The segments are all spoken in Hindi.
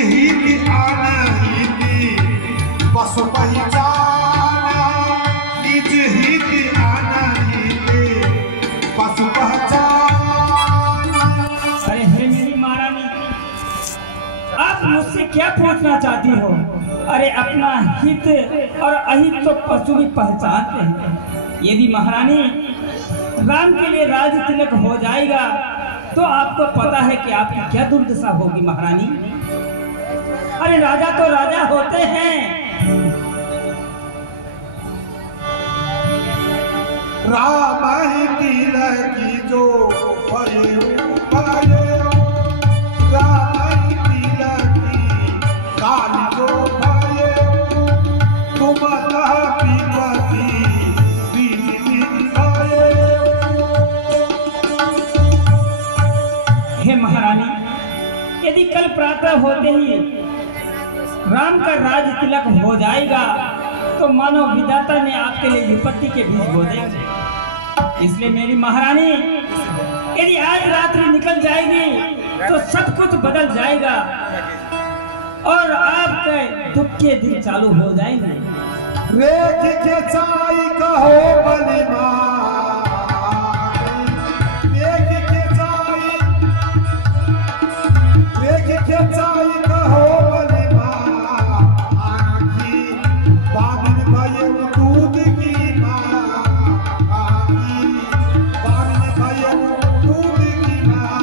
हित आनहिति पशु पहचाना, निज हित आनहिति पशु पहचाना। अरे हे मेरी महारानी, आप मुझसे क्या पूछना चाहती हो? अरे अपना हित और अहित तो पशु भी पहचानते हैं। यदि महारानी राम के लिए राज तिलक हो जाएगा तो आपको पता है कि आपकी क्या दुर्दशा होगी महारानी। अरे राजा तो राजा होते हैं। राम ही तिलक जो भयो भयो, राम ही तिलक काल जो भयो, तुम विपति हे महारानी, यदि कल प्रातः होते ही राम का राज तिलक हो जाएगा तो मानो विधाता ने आपके लिए विपत्ति के बीज बो देंगे। इसलिए मेरी महारानी, यदि आज रात्रि निकल जाएगी तो सब कुछ बदल जाएगा और आपके दुख के दिन चालू हो जाएंगे। रेख के चाई कहो बलिमा, रेख के चाई कहो बलिमा, आखी बाबिन भयो दूध की माँ, आखी बाबिन भयो दूध की माँ।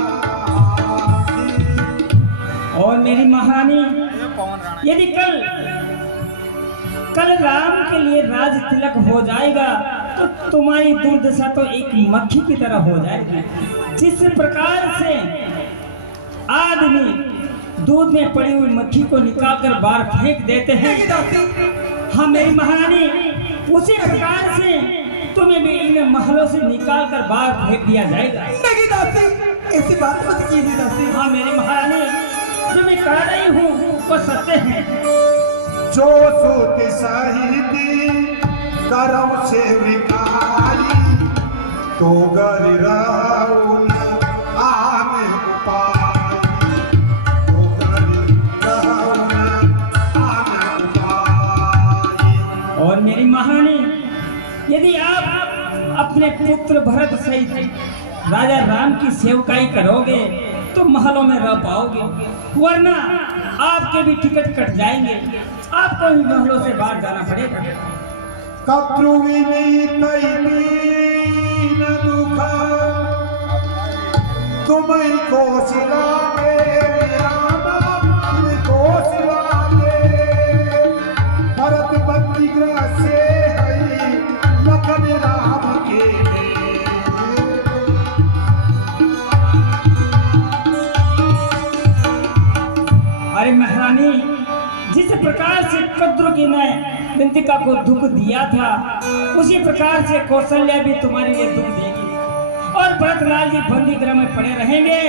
और मेरी महारानी, यदि कल राम के लिए राज तिलक हो जाएगा तो तुम्हारी दुर्दशा तो एक मक्खी की तरह हो जाएगी। जिस प्रकार से आदमी दूध में पड़ी हुई मक्खी को निकालकर बाहर फेंक देते हैं, हाँ मेरी महारानी, उसी प्रकार से तुम्हें भी इन महलों से निकालकर बाहर फेंक दिया जाएगा। नहीं दासी, ऐसी बात मत कीजिए दासी। हाँ मेरी महारानी, जो मैं कह रही हूँ वो सत्य है। जो सोत साहिती करम से विकारी, तो गर राउन आने पाई, तो गर राउन आने पाई। और मेरी महारानी, यदि आप अपने पुत्र भरत सहित राजा राम की सेवकाई करोगे तो महलों में रह पाओगे, वरना आपके भी टिकट कट जाएंगे, आपको ही महलों से बाहर जाना पड़ेगा। कत्रुविनीत न दुखा तुम्हें कोशिलागे, कोशिलागे भरत बंदी ग्रह से है लखन राम के। अरे महारानी, जिस प्रकार से कद्रुकी ने विंतिका को दुख दिया था, उसी प्रकार से कौशल्या भी तुम्हारे लिए दुख देगी और भरतलाल जी बंदी गृह में पड़े रहेंगे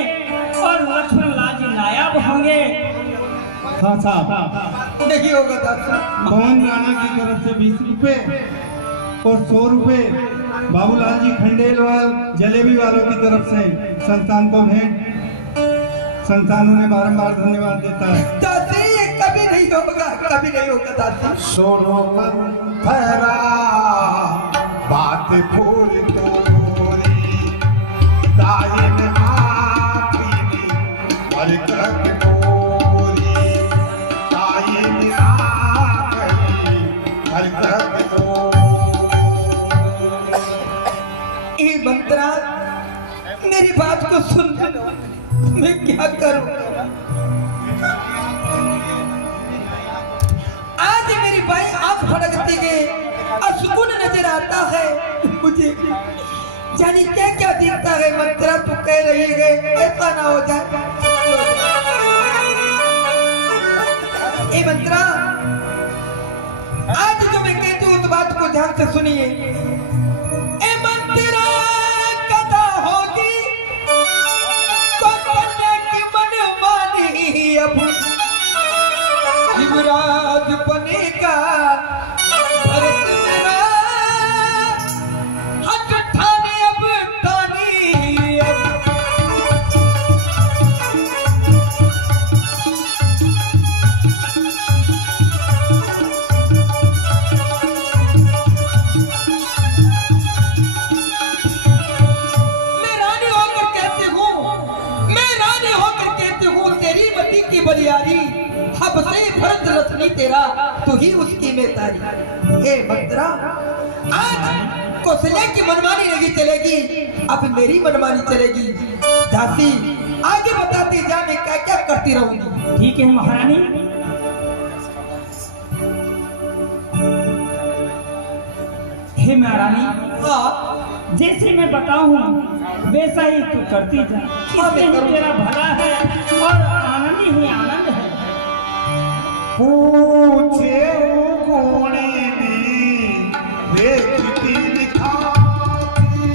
और लक्ष्मण लाल जी नायाब होंगे। हाँ साहब, नहीं होगा दासी। पवन राणा की तरफ से 20 रुपए और 100 रुपए बाबूलाल जी खंडेलवाल जलेबी वालों की तरफ से संस्थान को भेंट। संस्थान उन्हें बारंबार धन्यवाद देता है। दासी, ये कभी नहीं होगा, कभी नहीं होगा दासी। सुनो मंथरा बात फूल तोरी, दाहिन आखिरी बरकत मोरी, दाहिन आखिरी बरकत मोरी। ये मंत्रा, मेरी बात को सुन, मैं क्या करूं? आज मेरी बाई आंख फड़कती गई, असुकुन नजर आता है मुझे, जानी क्या क्या दिखता है। मंत्रा तू कह रही है ऐसा ना हो जाए। ए मंत्रा, आज जो मैं कहती हूँ उस बात को ध्यान से सुनिए। ए मंत्रा, कथा होगी अब युवराज बनेगा भरत मेरा, हक ठाने अब ठानी अब। बलियारी, हब से फर्ज रसनी तेरा, तू ही उसकी में तारी। हे मंत्रा, आज कौशल्या की मनमानी नहीं चलेगी, अब मेरी मनमानी चलेगी। दासी आगे बताती जा, मैं क्या क्या करती रहूंगी। ठीक है महारानी। हे महारानी, हाँ जैसे मैं बताऊं वैसा ही तू करती जा। इसमें ही तेरा भला है और आनंद ही आनंद है। पूछे कोने ने देखती दिखाती,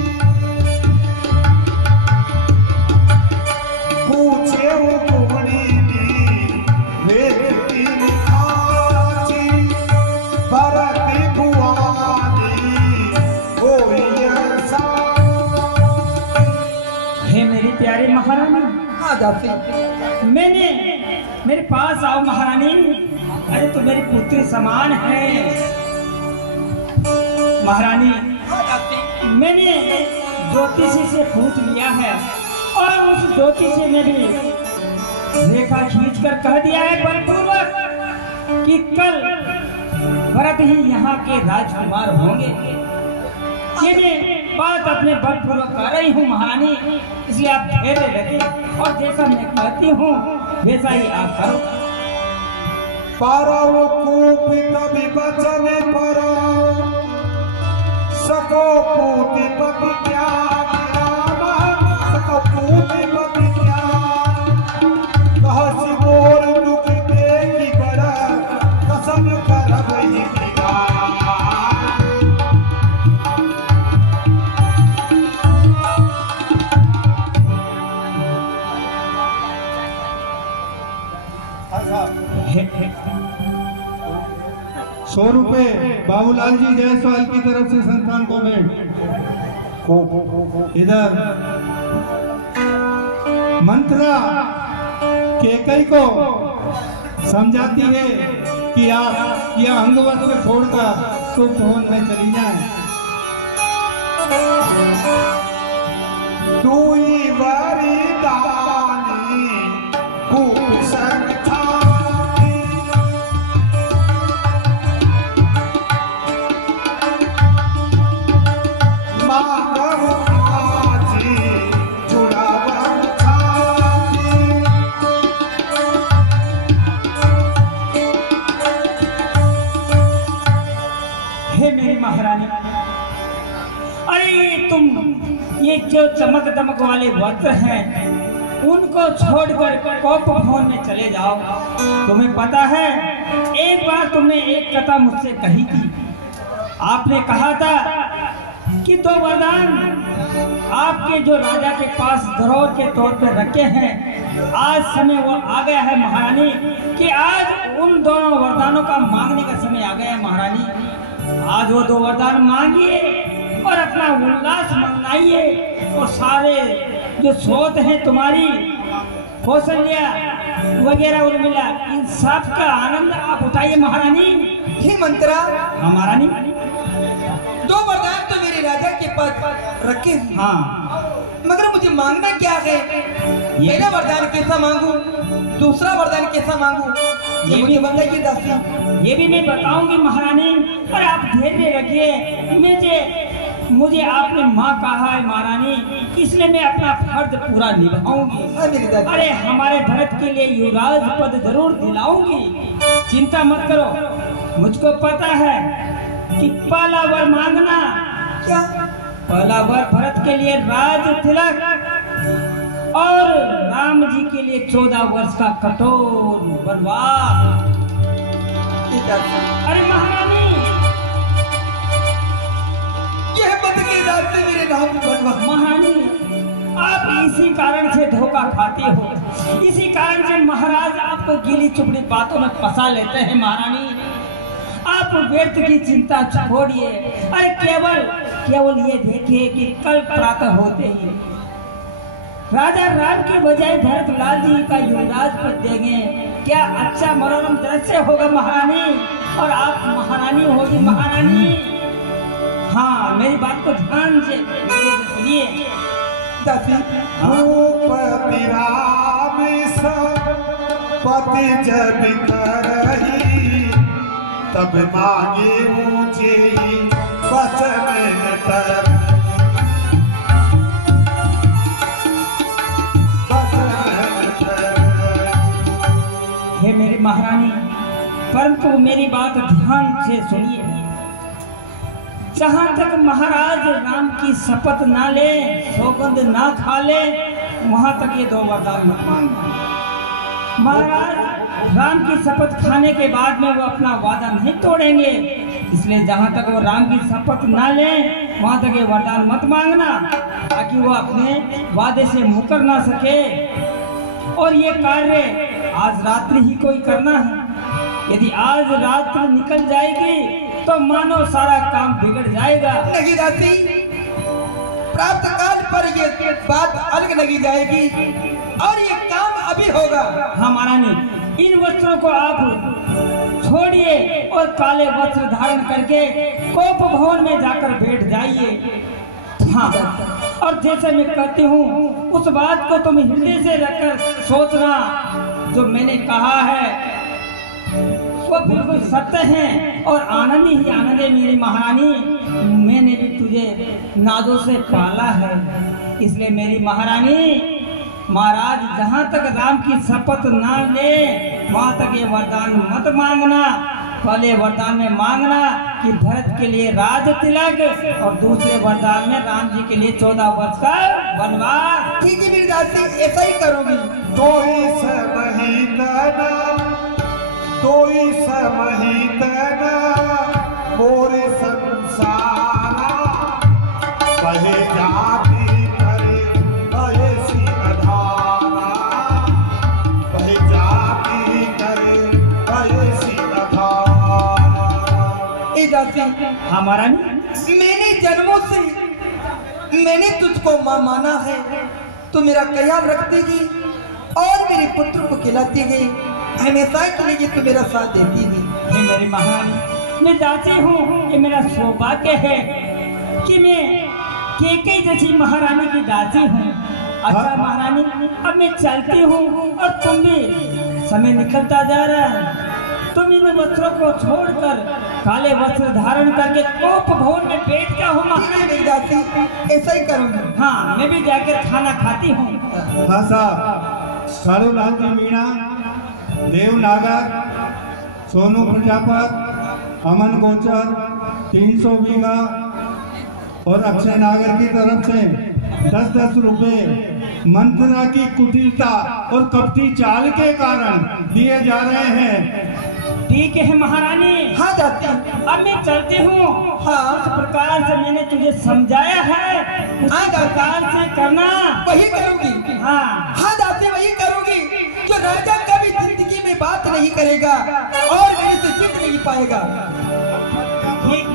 पूछे कोने ने देखती दिखाती, बरती बुआनी कोई ऐसा। हे मेरी प्यारी महारानी, हाँ दासी, मेरे पास आओ महारानी। अरे तू मेरी पुत्री समान है महारानी। हाँ दासी, मैंने ज्योतिषी से पूछ लिया है और उस ज्योतिषी ने भी रेखा खींचकर कह दिया है बलपूर्वक कि कल भरत ही यहाँ के राजकुमार होंगे। ये मैं बात अपने बलपूर्वक कर रही हूँ महारानी, इसलिए आप धैर्य रखें और जैसा मैं कहती हूँ वैसा ही आप करो। पारव कूपित विवचन पर सको पूति पति त्याग, सको पूति पति त्याग, कहसि मोर दुख देखि बड़ा, कसम करबहि विदाई। ₹100 बाबूलाल जी जायसवाल की तरफ से संतान को भेंट। इधर मंत्रा केकई को समझाती है कि आप यह अंगवत को छोड़कर तो भवन में चली जाए। दुई वरदानी कुशल महारानी, अरे तुम ये जो चमक दमक वाले वस्त्र हैं उनको छोड़कर कोप भवन में चले जाओ। तुम्हें पता है एक बार तुमने एक कथा मुझसे कही थी। आपने कहा था कि 2 वरदान आपके जो राजा के पास धरोहर के तौर पर रखे हैं, आज समय वो आ गया है महारानी कि आज उन दोनों वरदानों का मांगने का समय आ गया है महारानी। आज वो 2 वरदान मांगिए और अपना उल्लास मनाइए और सारे जो स्रोत हैं तुम्हारी कौशल्या वगैरह उर्मिला, इन सब का आनंद आप उठाइए महारानी। हे मंत्रा, हाँ महारानी, 2 वरदान तो मेरे राजा के पास रखे हैं। हाँ, मगर मुझे मांगना क्या है? पहला वरदान कैसा मांगू, दूसरा वरदान कैसा मांगू, ये मुझे बताइए दासी। ये भी मैं बताऊंगी महारानी, और आप धैर्य रखिए। मुझे आपने माँ कहा है महारानी, इसलिए मैं अपना फर्ज पूरा निभाऊंगी। हाँ मेरी दासी। अरे हमारे भरत के लिए युवराज पद जरूर दिलाऊंगी, चिंता मत करो। मुझको पता है कि पहला वर मांगना क्या? पहला वर भरत के लिए राज तिलक और राम जी के लिए 14 वर्ष का कठोर वनवास। अरे महारानी, यह पद के रास्ते मेरे नाम वनवास। महारानी, आप इसी कारण से धोखा खाती हो, इसी कारण से महाराज आपको गीली चुपड़ी बातों में फंसा लेते हैं महारानी। आप व्यर्थ की चिंता छोड़िए। अरे केवल ये देखिए कि कल प्रातः होते ही राजा राम के बजाय भरत लाल जी का युवराज पद देंगे। क्या अच्छा मनोरम दृश्य होगा महारानी, और आप महारानी होगी महारानी। हाँ, मेरी बात को ध्यान से सुनिए दासी। भूपति राम सब पति जब करही तब मांगे ऊंचे वचन तर हे मेरी महारानी, परंतु मेरी बात ध्यान से सुनिए। जहाँ तक महाराज राम की शपथ ना ले, सौगंध ना खा ले, वहां तक ये 2 वरदान मत मांगना। महाराज राम की शपथ खाने के बाद में वो अपना वादा नहीं तोड़ेंगे, इसलिए जहाँ तक वो राम की शपथ ना ले वहां तक ये वरदान मत मांगना, ताकि वो अपने वादे से मुकर ना सके। और ये कार्य आज रात्रि ही कोई करना है। यदि आज रात्रि निकल जाएगी तो मानो सारा काम बिगड़ जाएगा। नहीं दासी, प्राप्त काल पर ये बात अलग लगी जाएगी और ये काम अभी होगा। हाँ महारानी, इन वस्त्रों को आप छोड़िए और काले वस्त्र धारण करके कोप भवन में जाकर बैठ जाइए। हाँ, और जैसे मैं कहती हूँ उस बात को तुम हृदय से रखकर सोचना। जो मैंने कहा है वो बिल्कुल सत्य है और आनंद ही आनंद है मेरी महारानी। मैंने भी तुझे नाजों से पाला है, इसलिए मेरी महारानी, महाराज जहाँ तक राम की शपथ ना ले वहाँ तक ये वरदान मत मांगना। पहले वरदान में मांगना कि भरत के लिए राज तिलक और दूसरे वरदान में राम जी के लिए 14 वर्ष का वनवास। ठीक है वीरदासी, ऐसा ही करूंगी। तो ही समही तना मोरे संसारा कहे जाती करे ऐसी अधारा, कहे जाती करे ऐसी अधारा। ए दासी, हाँ महारानी, मैंने जन्मों से मैंने तुझको माँ माना है। तू मेरा ख्याल रखती गई और मेरे पुत्र को खिलाती गई, हमेशा के लिए तू मेरा साथ देती गई। ये मेरी महारानी, मैं चाहती हूँ, ये मेरा सौभाग्य है कि मैं केकई जैसी महारानी की दासी हूँ। अच्छा महारानी, अब मैं चलती हूँ और तुम भी, समय निकलता जा रहा है, तुम इन वस्त्रों को छोड़कर काले वस्त्र धारण करके कोप भवन में बैठ जाओ महारानी। दासी, ऐसा ही करूंगी। हाँ, मैं भी जाकर खाना खाती हूँ। हाँ साहब, कालूलाल जी मीणा, देवनागर, सोनू प्रजापत, अमन गोचर, 300 बीघा और अक्षय नागर की तरफ से 10-10 रुपए मंत्रा की कुटिलता और कपटी चाल के कारण दिए जा रहे हैं। ठीक है महारानी। हाँ दासी, अब मैं चलती हूँ। हाँ, उस प्रकार से मैंने तुझे समझाया है, उस प्रकार से करना। वही करूंगी। हाँ हाँ दासी, वही करूंगी। जो राजा कभी जिंदगी में बात नहीं करेगा और मेरे से जीत नहीं पाएगा। ठीक।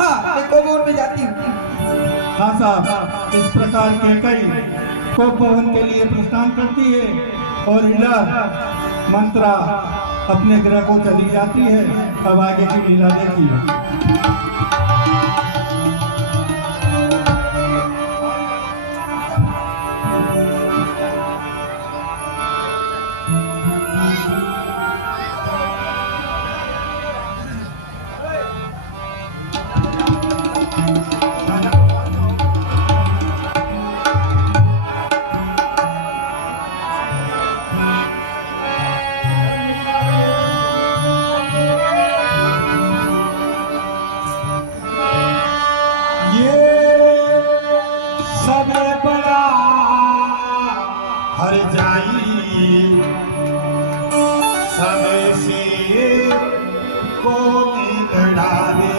हाँ, मैं कोमोर में जाती हूँ। हाँ साहब, इस प्रकार के कई कोप भवन के लिए प्रस्थान करती है और इधर मंत्रा अपने ग्रह को चली जाती है। अब आगे की लीला देखिए। हर जाई समय से को लड़ावे।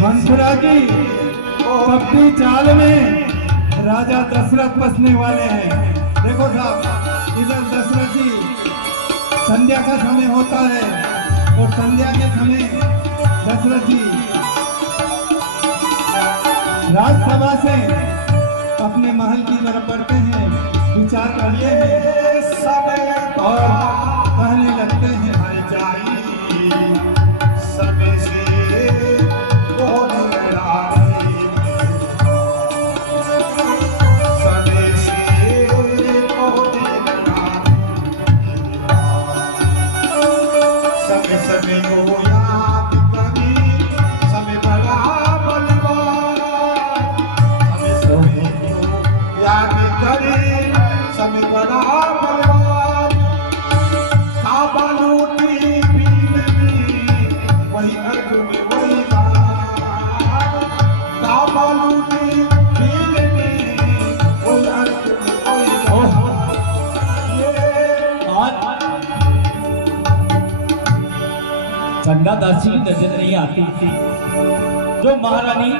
मंथरा की कपटी चाल में राजा दशरथ बसने वाले हैं। देखो साहब, इधर दशरथ जी, संध्या का समय होता है और संध्या के समय दशरथ जी राजसभा से अपने महल की तरफ बढ़ते हैं, विचार करते हैं और कहने लगते हैं, हर जाई समय से को लड़ावे, समय से को बन बना बलवान काबा लूटी बीननी वही अर्जुन वही बाण काबा लूटी बीननी वही अर्जुन वही बाण चंदा दासी की नजर नहीं आती थी जो महारानी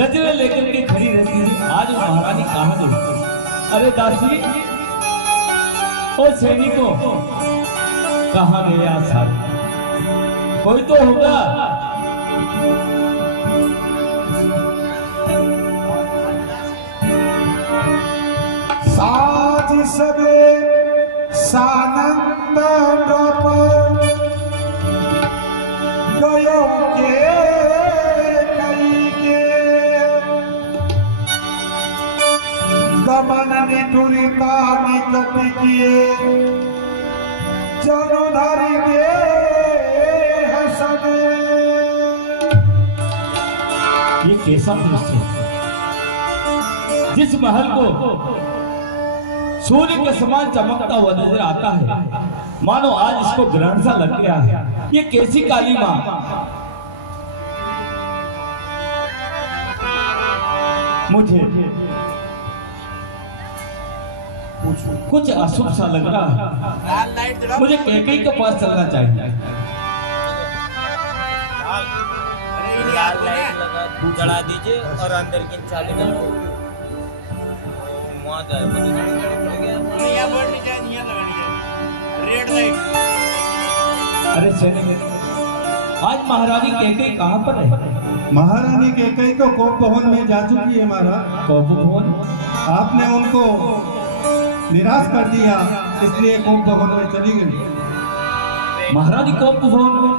गजरे लेकर के खड़ी रहती थी। आज वो महारानी कहाँ गई? अरे दासी ओ सैनिकों कहाँ गया साथ? कोई तो होगा। साज सबे सानंद गयो के कई के दमन निठुरिता निकट किए जनुधरि दे हसने। ये कैसा दृश्य है? जिस महल को सूर्य के समान चमकता हुआ नजर आता है मानो आज इसको ग्रहण सा लग गया है। ये कैसी काली माँ? मुझे कुछ अशुभ सा लग रहा है। मुझे कैकेयी के पास चलना चाहिए। चढ़ा दीजिए और अंदर की चाबी डालो। Red light. अरे सैनिक, आज महारानी कैकेयी कहाँ पर है? महारानी कैकेयी तो कोप भवन में जा चुकी है महाराज। कोप भवन? आपने उनको निराश कर दिया इसलिए कोप भवन में चली गई। महारानी कोप भवन में?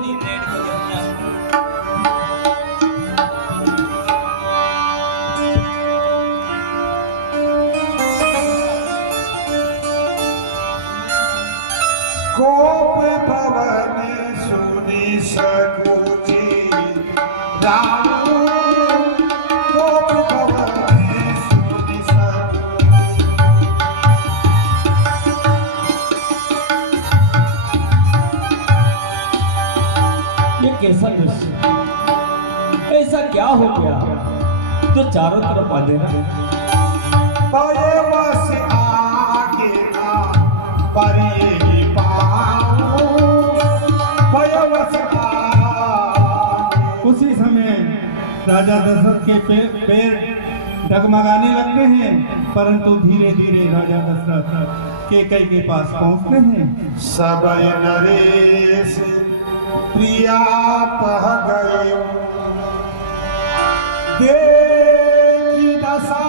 कोप भवन सुनी सकुची राम कोप भवन सुनी सकुची। ये कैसा दृश्य? ऐसा क्या हो गया जो चारों तरफ अंधेरा? बस आगे ना परिये उसी समय राजा दशरथ के पैर डगमगाने लगते हैं, परंतु धीरे धीरे राजा दशरथ कैकेयी के पास पहुंचते हैं। सब नरेश प्रिया पह गए देखी दशा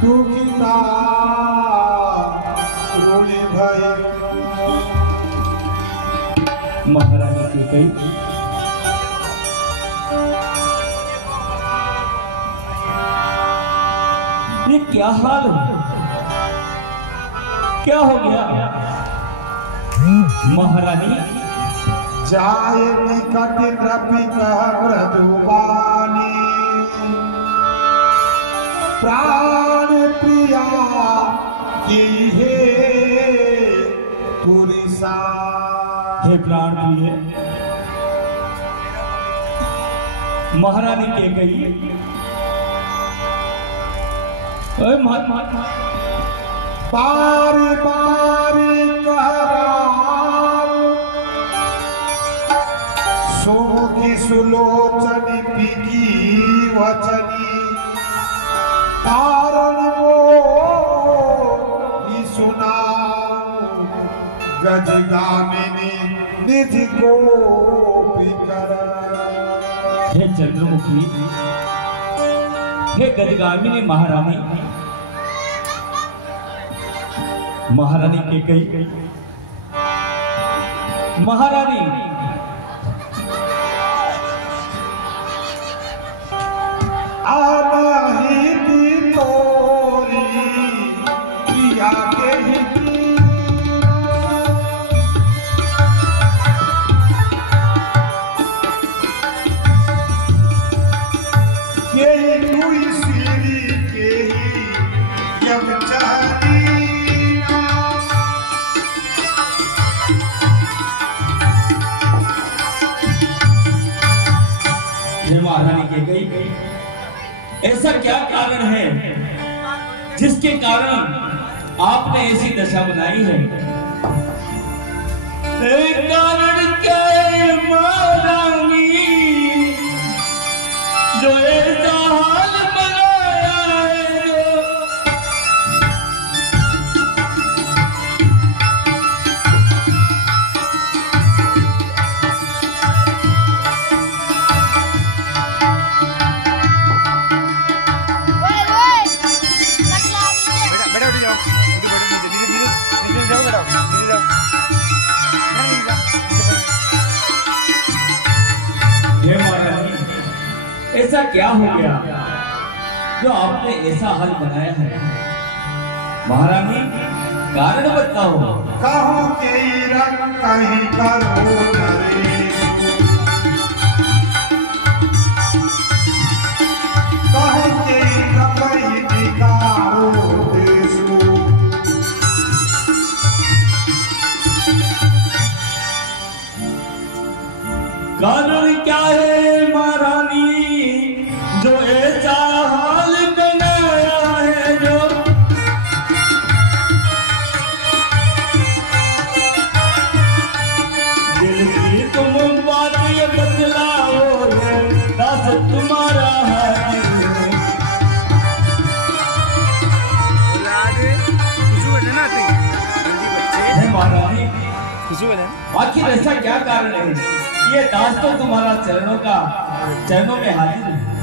दुखिता रोली भय। महारानी कैकेयी ये क्या हाल है? क्या हो गया? महारानी जाय निकट द्रपी कह मृदुबानी प्राण प्रिया की हे तुरिसा। हे प्राण प्रिय महारानी कैकेयी, बारी बारी सोगी सुलोचनी पिकी वचनी कारण मोही सुनाऊं गजगामिनी निधि को पिकर। हे चंद्रमुखी, हे गजगामिनी महारानी, महारानी कैकेयी, महारानी आनाही दी तोरी प्रिया के ही यही दुई सीढ़ी के ही चलीना। ये महारानी के गई ऐसा क्या कारण है जिसके कारण आपने ऐसी दशा बनाई है? कारण क्या है महारानी जो ऐसा हाल बनाया है? बेटा उठ जाओ, धीरे धीरे जाओ बेटा, धीरे जाओ। हे महारानी, ऐसा क्या हो गया जो आपने ऐसा हाल बनाया है? महारानी कारण बताओ। कहो के रंग कहीं करो नरेश, कहो के कहीं निकारो देशो। कारण क्या है महारानी जो ऐसा हाल बनाया है? जो दिल की तुम बात ये बतलाओ रे, दास तुम्हारा है। हे महारानी, आखिर ऐसा क्या कारण है? ये दास तो तुम्हारा चरणों में हाजिर है।